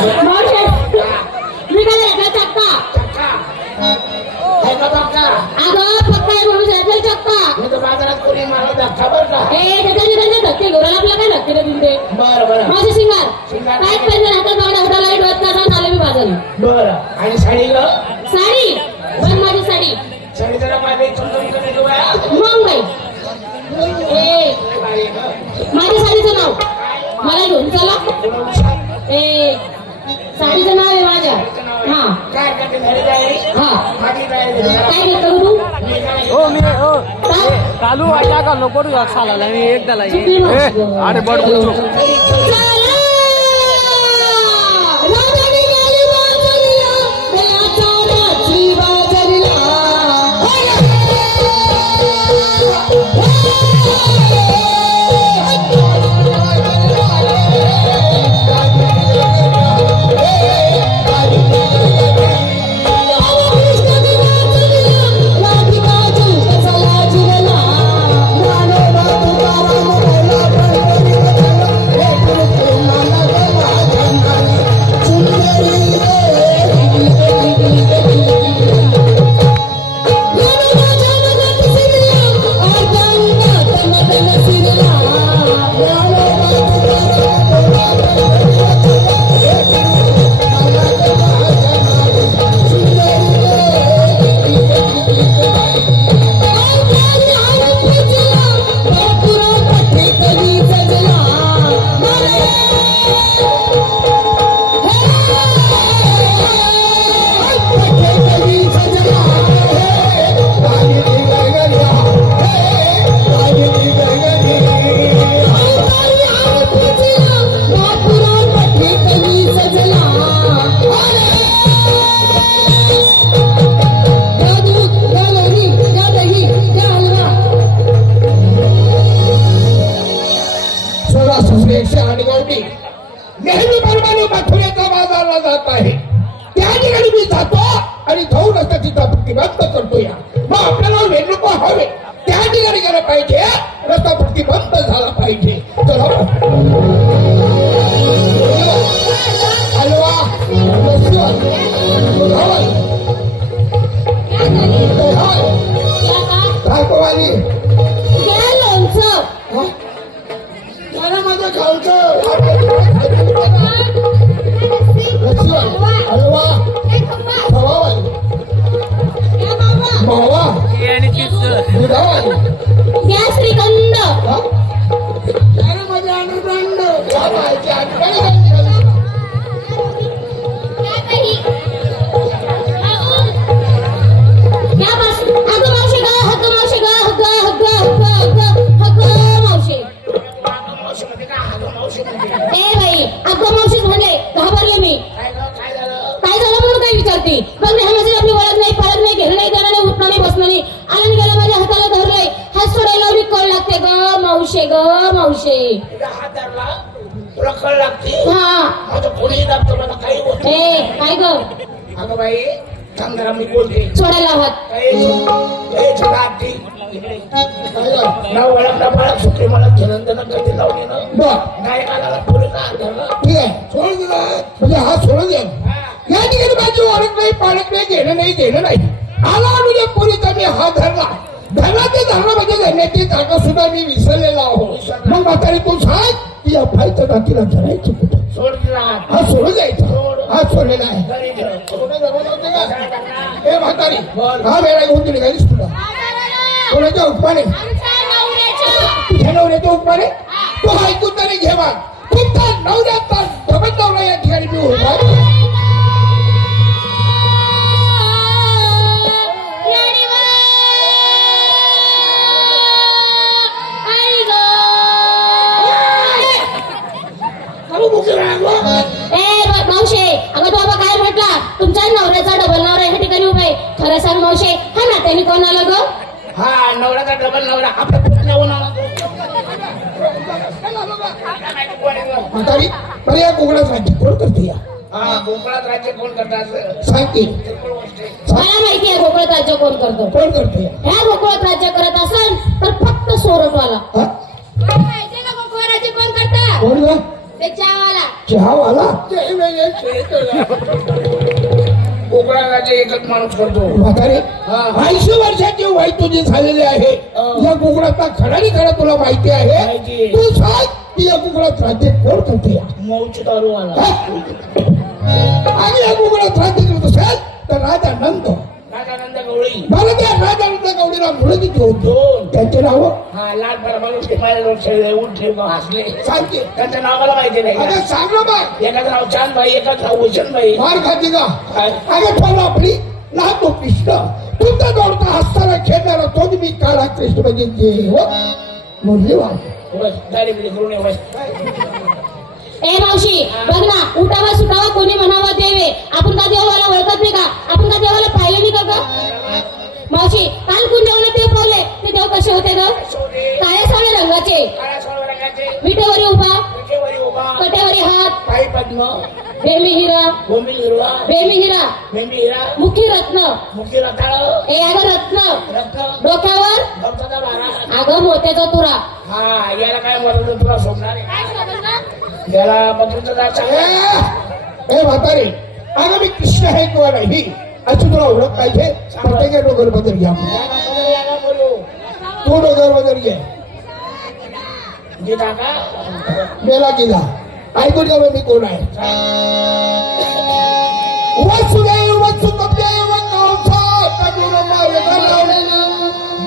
मावशी मी काय घेतला चक्का अगं फक्त भविष्यातील चक्का बाजारात कोणी मला धक्का बर का त्याच्या धक्के घोराला आपला काय धक्के दिले बरं बरं माझे शिंगार काय पाहिजे हातात बावड्या हाताला लाईट वाजता आले मी बाजारी बरं आणि साडी ग साडी पण माझी साडी साडी जरा माझे मग बाई माझ्या साडीचं नाव मला घेऊन चला साडीचं नाव आहे माझ्या हा काय करते हा माझी काय घेतो तू हो मी हो चालू आहे का नको साला मी एकदा अरे बड नेहमी परमाने मथुरेच्या बाजारला जात आहे त्या ठिकाणी मी जातो आणि जाऊन असं तिथं प्रतिबंध करतो या मग आपल्याला वेणुक हवे त्या ठिकाणी गेलं पाहिजे रस्ता प्रतिबंध झाला पाहिजे चला हलवा माझं खालचं हलवा मावा श्रीखंड अरे माझे अनुदंड मावशीच म्हणले घाबरले मी काय झालं म्हणून काही विचारते पण नेहमी आपली ओळख नाही पाळत नाही घेणं नाही देणं नाही उठणं नाही बसणं नाही आणि गेला माझ्या हाताला धरलंय हात सोडायला मी कळ लागते ग मावशे हात धरला तुला कळ लागते हा माझं कोणी दाबतो मला काही बोलतो काय ग अगं बाई थांब जरा मी बोलते सोडायला हात ना ओळखला बाळा सुटली मला जनंदन कधी लावली ना नाही आला पुढे ठीक आहे सोडून दिला म्हणजे हा सोडून द्या या ठिकाणी माझी ओळख नाही पाळत नाही घेणं नाही आला म्हणजे पुरीचा मी हात धरला ते धरला म्हणजे धरण्याची जागा सुद्धा मी विसरलेला आहो मग म्हातारी तू सांग की या फायचं टाकीला धरायची कुठं हा सोडून जायचं हा सोडलेला आहे हे म्हातारी हा वेळा घेऊन तुला गाडीस तुला कोणाच्या उपमाने तुझ्या नवऱ्याच्या उपमाने तू ऐकून तरी घे मग तुमचा नवऱ्याचा धबन नवरा या ठिकाणी मी होता मावशे अगं बाबा काय म्हटला तुमच्या नवऱ्याचा डबल नवरा या ठिकाणी उभा आहे खरं सांग मावशे हा ना त्यांनी कोणाला ग हा नवऱ्याचा डबल नवरा आपल्या पुतण्या म्हातारी बरे या कोकणात राज्य कोण करते या कोकणात राज्य कोण करतात सांगते मला माहिती आहे कोकणात राज्य कोण करतो कोण करते ह्या कोकणात राज्य करत असेल तर फक्त सोरठवाला माहितीये का कोकणात राज्य कोण करतात कोण ग ते चहावाला चहावाला कोकणाचे एकच माणूस करतो म्हातारे 80 वर्षाची वय तुझी झालेली आहे या कुकडाचा खरा खरा तुला माहिती आहे माहिती. तू सांग की या कुकडात राज्य कोण करते मौच दारू आला आणि या कुकडात राज्य करत असेल तर राजा नंद राजानंद गवळी मला त्या राजानंद गौडीला मुलं किती होतो दोन त्यांचे नाव हा लाल बरोबर ठेवायला लोक सगळे उठले हसले सांगते त्यांचं नाव मला माहिती नाही अगं सांग ना मग एकाचं नाव चांदबाई एकाचं नाव भूषणबाई मार खाती का काय? अगं ठेवला आपली लहान तो कृष्ण तुमचा दोडका हसताना खेळणारा तो मी काळा कृष्ण म्हणजे देव मूल्यवान होय दारी बिरी करून ये, होय. ए मावशी बघ ना उठावा सुटावा कोणी म्हणावा देवे आपण का देवाला ओळखत नाही का आपण का देवाला पाहिलं नाही का ग मावशी काल कुंजवलं ते पावले ते देव कसे होते ग काळ्या सावळ्या रंगाचे काळा सोळा रंगाचे, विटेवरी उभा विटेवरी उभा, कट्यावरी हात पायी पद्म, बेमी हिरा गोंबील हिरवा, बेमी हिरा मेंढी हिरा, मुखी रत्न मुखी रताळ, ए अगं रत्न रत्न, डोक्यावर गवताचा बारा. अगं मोत्याचा तुरा हा याला काय म्हणतो तुला सोडणार आहे? काय सांगेल ना? याला बकरीचा दात चांगला. ए म्हातारे अगं मी कृष्ण आहे किंवा नाही अशी तुला ओळख पाहिजे प्रत्येक डोगर बदल घ्या याला बोलू तू डोगर बदल घे जे काका मेला गेला ऐकून घ्या मी कोण आहे वसुदेव वसुदेव कंसा कबीर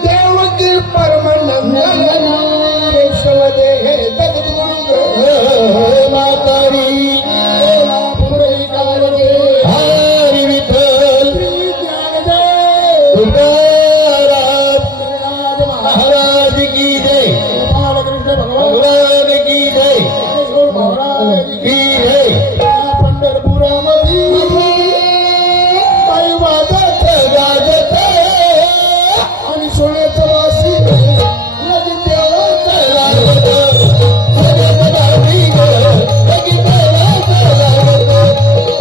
देवकी परमानंद केशव देहे जगद्गुरु मातारी हरी विठ्ठल महाराज की जय भगवान की जय की जय पंढरपुरामध्ये काही वाजत गाजत आणि सोन्याचं वासी देवाचं लागत सोन्याचं वासी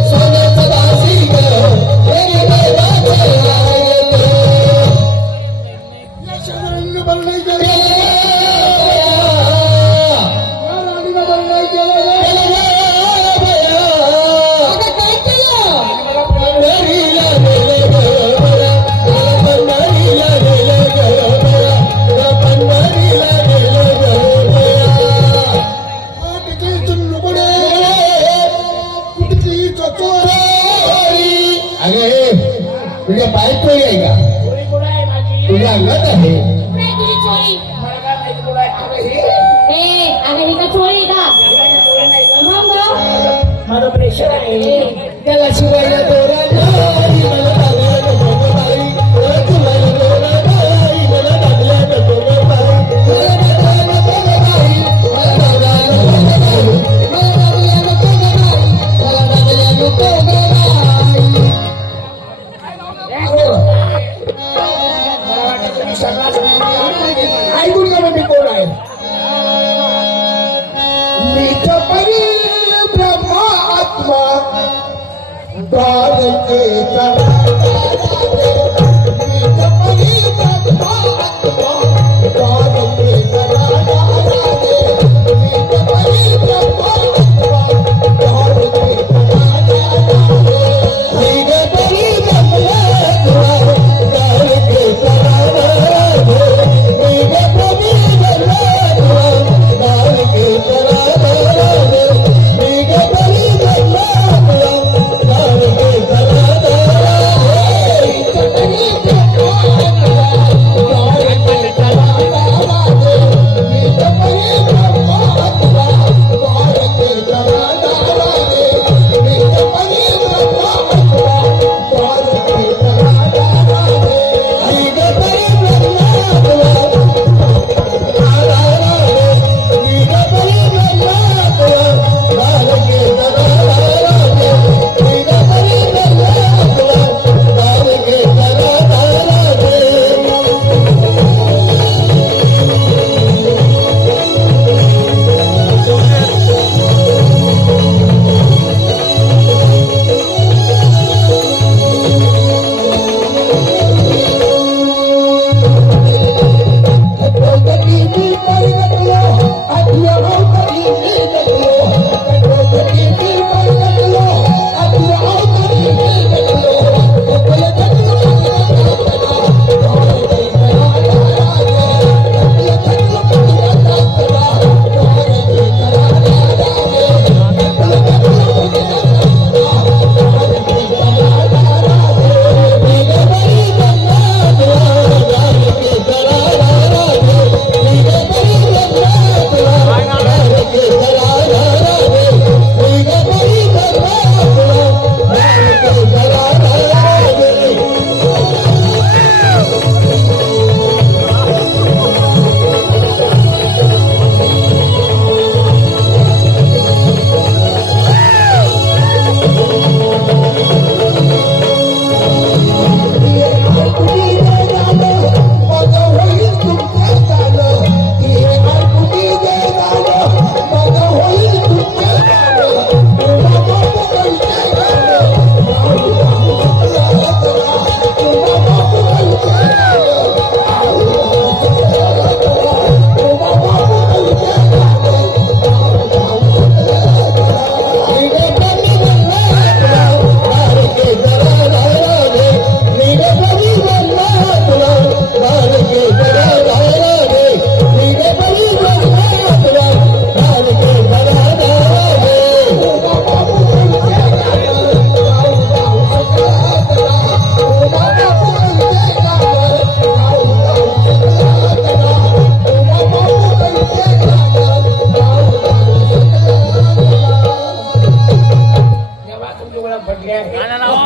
सोन्याचं वासी आता काय केलं तुझ्या पाय चोरी आहे का चोरी कुठं आहे माझी? तुझ्या अंगात आहे कुठे आहे तुझी चोरी मला काय माहिती कुठं आहे? अगं हे ए अगं ही का चोरी का चोरी नाही का? मग बरं. माझं प्रेशर आहे त्याला शिवायला दोरा नाही, मला लागलं नको बाई. तुला शिवायला दोरा नाही, मला लागलं नको बाई. मला लागलं नको बाई, मला लागलं नको बाई. मला लागलं नको बाई, मला लागलं नको बाई. मला वाटतं तुम्ही सगळा ऐकून घ्या मी कोण आहे मीच परी ब्रह्मा आत्मा द्वारकेचा